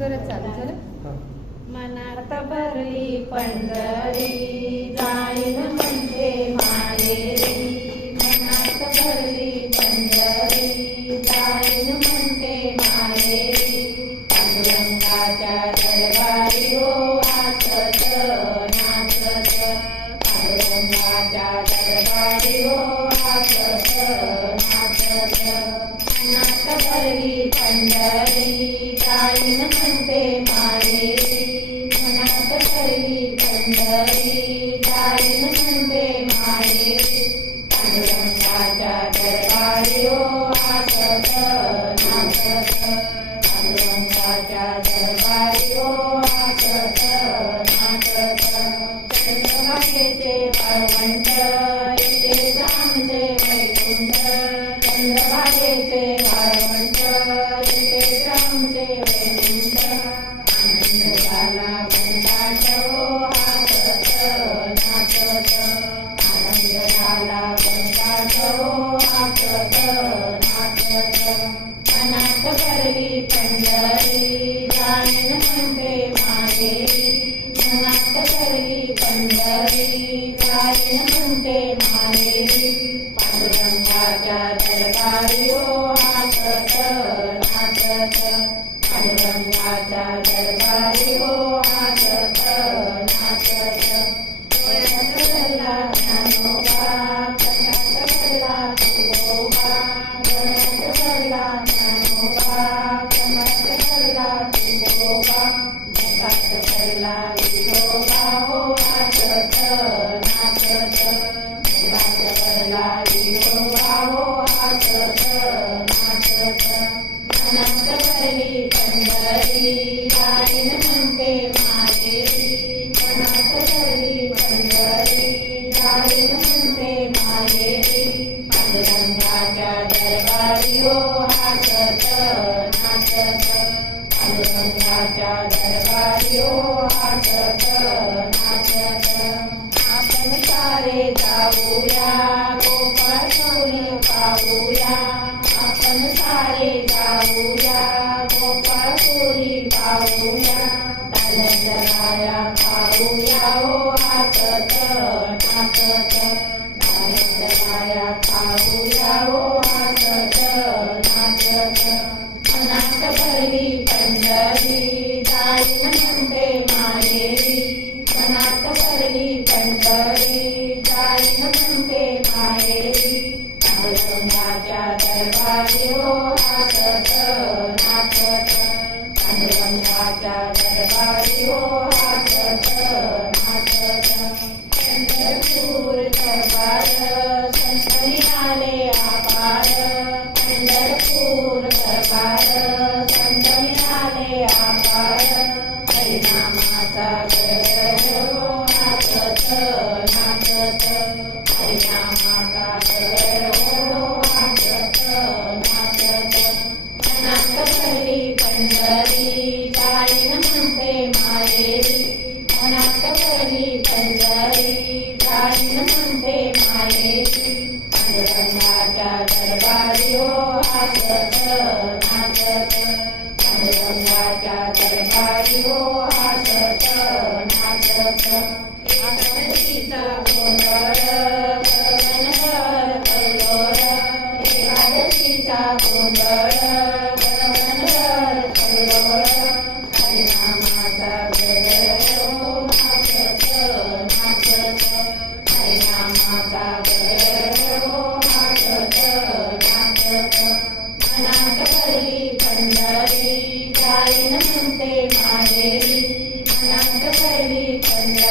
जोरात चालू चला. मनात भरली पंढरी जाईल म्हणजे माहेरी मनात भरली पंढरी. आई म्हणते माहेरी मनात पडली पंढरी आई म्हणते माहेरी पांडुरंगाच्या दरबारी ओ आसत नाचत દરબારી હો આ 和大家。परी पंढरी जाईन तुमके माहेरी पांडुरंगाच्या दरबारी हो हातत नाचत. पांडुरंगाच्या दरबारी हो हातत पंढरी जाई म्हणते मायेरी मनात पडली पंढरी जाई म्हणते मायेरी पांडुरंगाच्या दरबारी हो हासत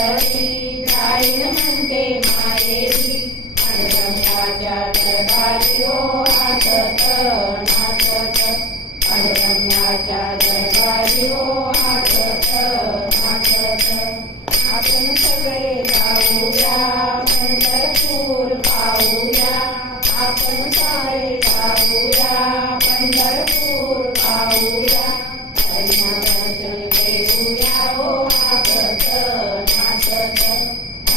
माळी काय म्हणते मायेची. पांडुरंगाच्या दरबारी हो आपण सगळे जाऊया पंढरपूर आपण सारे जाऊया.